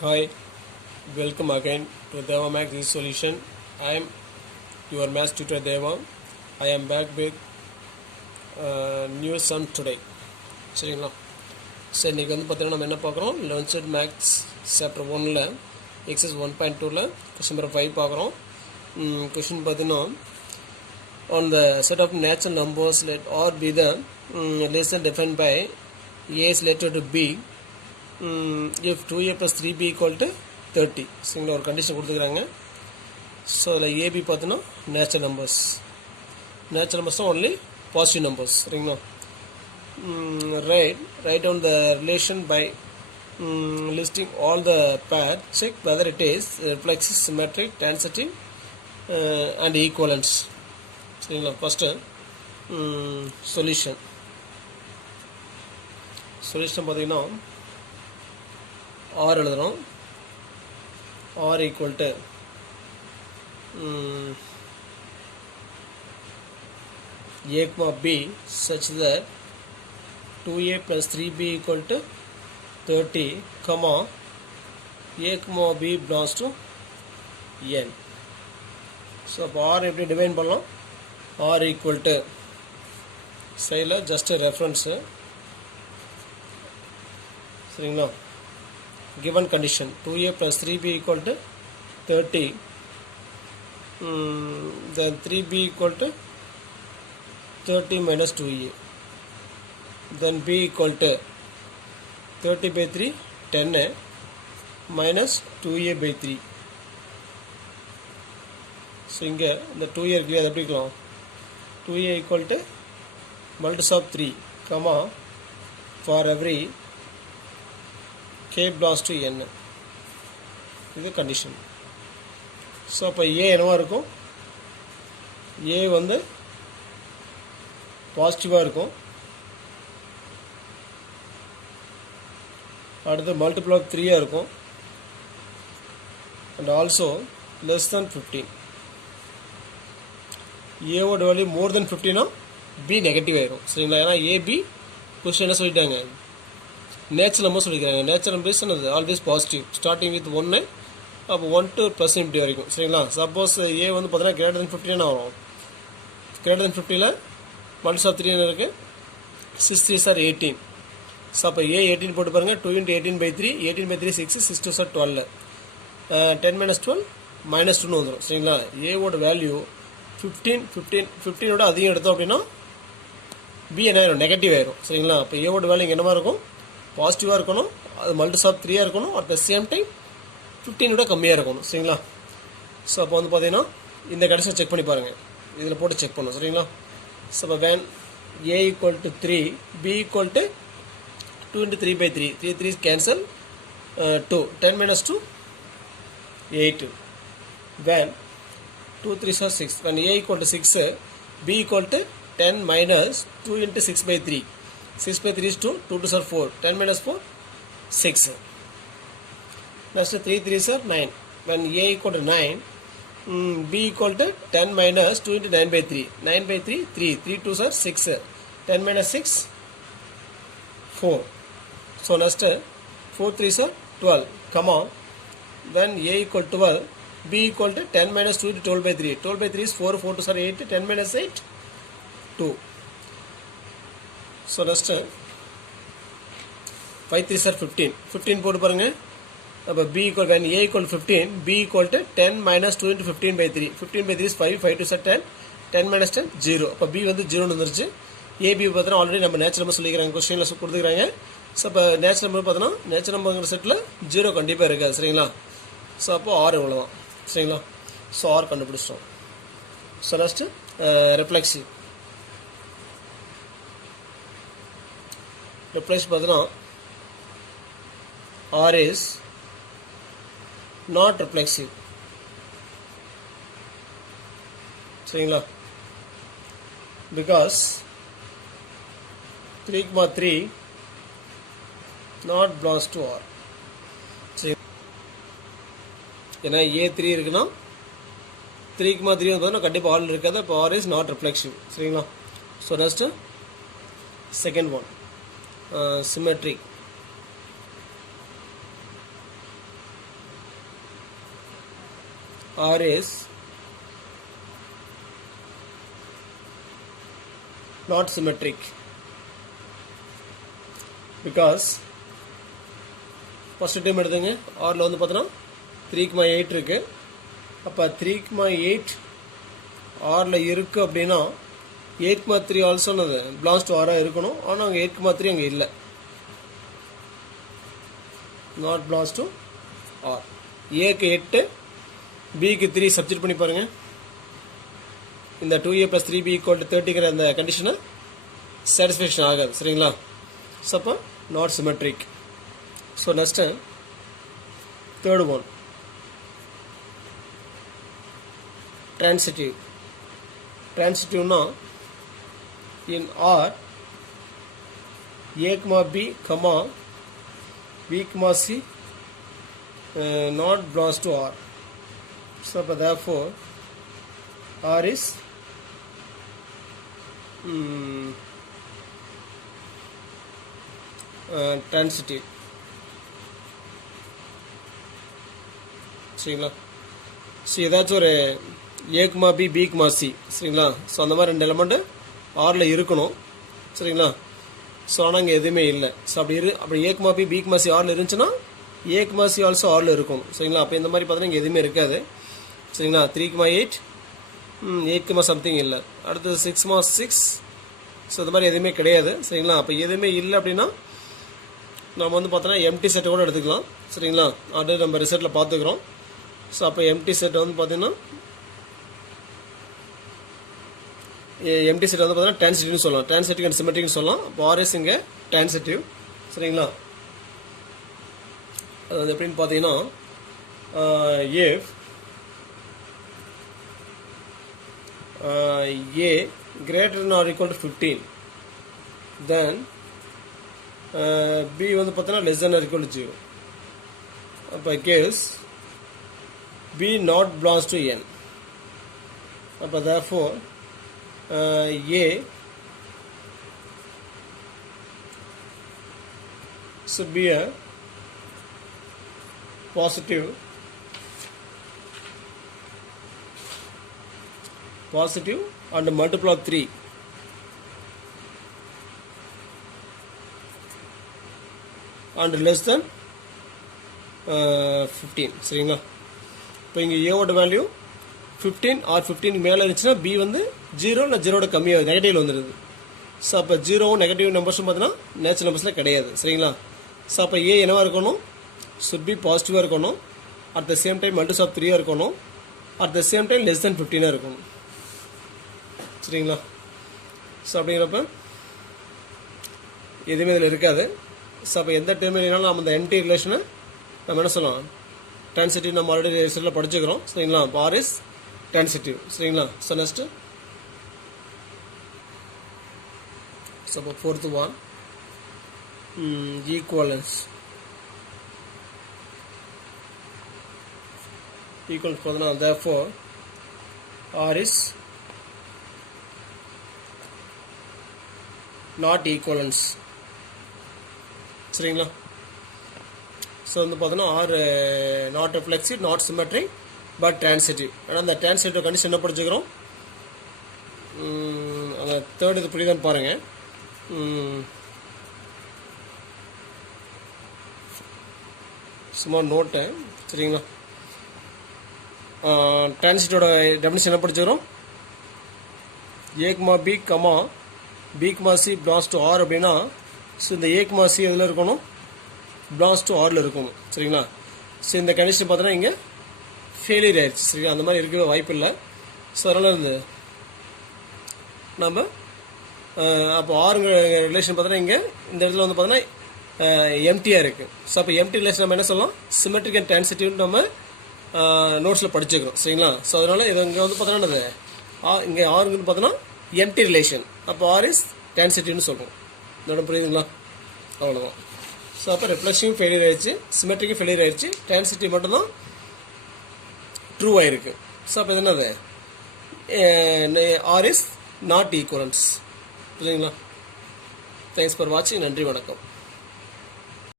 Hi, welcome again to Deva Max Easy Solution. I am your maths tutor Deva. I am back with new sum today. சரிங்களா சரி இன்றைக்கி பார்த்தீங்கன்னா நம்ம என்ன பார்க்குறோம் 11th set மேக்ஸ் சாப்டர் 1ல் excess 1.2ல் question number 5 பார்க்குறோம். Question பார்த்தீங்கன்னா on the set of natural numbers let R be the less than defined by A is related to B if 2A plus 3B equal to 30 சரிங்களா ஒரு condition கொடுத்துக்கிறாங்க. So அதில் AB பார்த்தோன்னா natural numbers தான் only positive numbers சரிங்களா. write down the relation by listing all the pair, check whether it is reflexive, symmetric, transitive and equivalence சரிங்களா. First solution பார்த்தீங்கன்னா R எழுதுகிறோம். R equal to A comma B such that 2A plus 3B equal to 30 comma A comma B belongs to N. So அப்போ R எப்படி divine பண்ணலாம்? R equal to சைடில் just reference சரிங்களா. given condition 2A plus 3B equal to 30 then 3B equal to 30 minus 2A then B equal to 30 by 3 10 minus 2A by 3. So இங்கே இந்த 2A இருக்குல்லையா அதை எப்படி இருக்கலாம் 2A equal to multiples of 3 comma for every K belongs to N இது condition. So அப்போ ஏ என்னவா இருக்கும்? ஏ வந்து பாசிட்டிவாக இருக்கும். அடுத்து மல்டிபிள் ஆஃப் 3 இருக்கும். And also less than 15. ஏவோட வேல்யூ மோர் தென் 15 பி நெகட்டிவ் ஆயிரும் சரிங்களா. ஏன்னா ஏபி கொஸ்டின் என்ன சொல்லிட்டாங்க, நேச்சுரல் நம்பர் சொல்லிக்கிறாங்க. நேச்சுரல் நம்பர்ஸ் என்னது ஆல்வேஸ் பாசிட்டிவ் ஸ்டார்டிங் வித் 1 அப்போ 1 to ++ வரைக்கும் சரிங்களா. சப்போஸ் ஏ வந்து பார்த்தீங்கன்னா கிரேட்டர் தென் 15 வரும். கிரேட்டர் தென் 50ல் மல்டிபிள்ஸ் ஆஃப் 3 இருக்குது. 6 3s are 18. ஸோ அப்போ ஏ 18 போட்டு பாருங்கள். 2 × 18 by 3 18 by 3 6 6 2s are 12 10 minus 12 minus 2 வந்துடும் சரிங்களா. ஏவோட வேல்யூ 15 அதிகம் எடுத்தோம் அப்படின்னா பி என்ன ஆயிரும் நெகட்டிவ் ஆயிரும் சரிங்களா. அப்போ ஏவோட வேல்யூ இங்கே என்னவா இருக்கும் பாசிட்டிவாக இருக்கணும். அது மல்டிபிள்ஸ் ஆஃப் 3 இருக்கணும். அட் த சேம் டைம் 15 கம்மியாக இருக்கணும் சரிங்களா. ஸோ அப்போ வந்து பார்த்தீங்கன்னா இந்த கண்டிஷன் செக் பண்ணி பாருங்கள். இதில் போட்டு செக் பண்ணணும் சரிங்களா. ஸோ அப்போ when a equal to 3 b equal to 2 × 3 by 3 3 3 cancel 2 10 minus 2 8 when 2 3s are 6 when A equal to 6 B equal to 10 minus 2 × 6 by 3 6 by 3 is 2 2 2s are 4 10 minus 4 6 next 3 3s are 9 when A equal to 9 B equal to 10 minus 2 × 9 by 3 9 by 3 3 3 2s are 6 10 minus 6 4. So next 4 3s are 12 come on when A equal to 12 B equal to 10 minus 2 × 12 by 3 12 by 3 is 4 4 2s are 8 10 minus 8 2. So next 5 3s are 15 போட்டு பாருங்க. அப்போ B equal when A equal to 15 B equal to 10 minus 2 × 15 by 3 15 by 3 is 5 5 2s are 10 10 minus 10 0. அப்போ B வந்து 0 வந்துருச்சு. AB பார்த்தோன்னா already நம்ம natural number சொல்லிக்கிறாங்க கொஸ்டினில் கொடுத்துக்கிறாங்க. ஸோ இப்போ நேச்சுரல் நம்பர் பார்த்தோன்னா நேச்சுரல் நம்பருங்கிற செட்டில் 0 கண்டிப்பாக இருக்காது சரிங்களா. ஸோ அப்போ ஆர் இவ்வளோதான் சரிங்களா. ஸோ ஆர் கண்டுபிடிச்சிட்டோம். ஸோ நெக்ஸ்ட்டு ரிஃப்ளெக்சிவ் பார்த்தோன்னா ஆர் இஸ் நாட் ரிஃப்ளெக்சிவ் சரிங்களா. Because 3 not belongs to R. ஏன்னா A3 இருக்குன்னா 3 3 வந்து கண்டிப்பாக ஆல் இருக்காது. அப்போ R is not reflexive சரிங்களா. So next second one symmetric R is not symmetric because first time எடுத்துங்க ஆரில் வந்து பார்த்தோன்னா 3,8 இருக்குது. அப்போ 3,8 ஆரில் இருக்குது அப்படின்னா 8,3 ஆல்சோ அது பிலாங்ஸ் டு ஆராக இருக்கணும். ஆனால் அங்கே 8,3 அங்கே இல்லை, நாட் பிலாங்ஸ் டு ஆர். ஏக்கு 8, பிக்கு 3 சப்ஜெக்ட் பண்ணி பாருங்கள். இந்த 2a + 3b = 30ங்கிற அந்த கண்டிஷனை சாட்டிஸ்ஃபேக்ஷன் ஆகாது. சரிங்களா? ஸோ அப்போ not symmetric. So next third one transitive. Transitive-னா in R a, b, b, c not belongs to R. So therefore R is transitive. சரிங்களா? ஸோ ஏதாச்சும் ஒரு a, b, b, c சரிங்களா? So அந்த மாதிரி 2 எலமெண்ட்டு ஆரில் இருக்கணும். சரிங்களா? ஸோ ஆனால் இங்கே எதுவுமே இல்லை. ஸோ அப்படி a, b, b, c ஆரில் இருந்துச்சுன்னா a, c ஆல்சோ ஆரில் இருக்கும். சரிங்களா? அப்போ இந்த மாதிரி பார்த்தீங்கன்னா இங்கே எதுவுமே இருக்காது. சரிங்களா? 3,8 8, சம்திங் இல்லை. அடுத்தது 6, ஸோ இந்த மாதிரி எதுவுமே கிடையாது. சரிங்களா? அப்போ எதுவுமே இல்லை அப்படின்னா நம்ம வந்து பார்த்தோன்னா எம்டி செட்டை கூட எடுத்துக்கலாம். சரிங்களா? அது நம்ம ரிசல்ட்டில் பார்த்துக்குறோம். ஸோ அப்போ எம்டி செட் வந்து பார்த்தீங்கன்னா எம்டி செட் வந்து பார்த்தீங்கன்னா டிரான்சிட்டிவ்னு சொல்லலாம். டிரான்சிட்டிவ் அண்ட் சிமெட்ரிக்னு சொல்லலாம். அப்போ ஆர்எஸ் இங்கே டிரான்சிட்டிவ். சரிங்களா? அது வந்து எப்படின்னு பார்த்தீங்கன்னா a greater than or equal to 15 then b வந்து பார்த்தீங்கன்னா less than or equal to 0. அப்போ gives b not belongs to n. அப்போ therefore a should be a positive and multiple of 3 and less than 15. சரிங்களா? இப்போ இங்கே ஏவோட value 15 R 15 மேலே இருந்துச்சுன்னா பி வந்து 0 இல்லை 0வோட கம்மியாக நெகட்டிவில் வந்துடுது. ஸோ அப்போ 0வும் நெகட்டிவ் நம்பர்ஸும் பார்த்தீங்கன்னா நேச்சுரல் நம்பர்ஸில் கிடையாது. சரிங்களா? ஸோ அப்போ ஏ என்னவாக இருக்கணும்? should be பாசிட்டிவாக இருக்கணும். At the same time multiples of 3 இருக்கணும். At the same time less than 15 இருக்கணும். சரிங்களா? ஸோ அப்படிங்கிறப்ப எதுவுமே இதில் இருக்காது. ஸோ அப்போ எந்த டேர்ம் இல்லைனாலும் நம்ம அந்த என்டி ரிலேஷனை நம்ம என்ன சொல்லலாம்? டிரான்சிட்டிவ் நம்ம ஆல்ரெடி ரிசல்ட்டில் படிச்சுக்கிறோம். சரிங்களா? இப்போ ஆர் இஸ் டிரான்சிட்டிவ். சரிங்களா? ஸோ நெக்ஸ்ட்டு ஸோ அப்போ ஃபோர்த்து ஒன் ஈக்குவலன்ஸ். ஈக்குவலன்ஸ் பார்த்தோன்னா therefore R is not equivalence. சரிங்களா? ஸோ வந்து பார்த்தோன்னா R not reflexive, not symmetric, but transitive. ஆனால் அந்த டிரான்சிட்டிவ் கண்டிஷன் என்ன படிச்சுக்கிறோம்? அந்த தேர்ட் இது புரியுதான்னு பாருங்கள். சும்மா நோட்டு. சரிங்களா? டிரான்சிட்டிவோட டெஃபினிஷன் என்ன படிச்சுக்கிறோம்? a, b, b, c belongs to R அப்படின்னா ஸோ இந்த a, c எதில் இருக்கணும்? பிலாங்ஸ் டு ஆரில் இருக்கணும். சரிங்களா? ஸோ இந்த கண்டிஷன் பார்த்தோன்னா இங்கே ஃபெயிலியர் ஆயிடுச்சு. சரிங்களா? அந்த மாதிரி இருக்கவே வாய்ப்பு இல்லை. ஸோ அதனால் இருந்து நம்ம அப்போ ஆறுங்கிற ரிலேஷன் பார்த்தோன்னா இங்கே இந்த இடத்துல வந்து பார்த்தோன்னா எம்டியாக இருக்குது. ஸோ அப்போ எம்டி ரிலேஷன் நம்ம என்ன சொல்லலாம்? சிமெட்ரிக் அண்ட் டிரான்சிட்டிவ்னு நம்ம நோட்ஸில் படிச்சுக்கிறோம். சரிங்களா? ஸோ அதனால் இது இங்கே வந்து பார்த்தோன்னா இங்கே ஆறுங்கன்னு பார்த்தோன்னா எம்டி ரிலேஷன். அப்போ ஆர் இஸ் டிரான்சிட்டிவ்னு சொல்கிறோம். இதோட புரியுதுங்களா? அவ்வளோதான். ஸோ அப்போ ரிஃப்ளெக்ஷனும் ஃபெயிலியர் ஆயிடுச்சு, சிமெட்ரிக்கும் ஃபெயிலியர் ஆயிடுச்சு, டிரான்சிட்டிவ் மட்டும்தான் ட்ரூ ஆயிருக்கு. ஸோ அப்போ இது என்னது? R is not equivalence. புரியுதுங்களா? தேங்க்ஸ் ஃபார் வாட்சிங். நன்றி, வணக்கம்.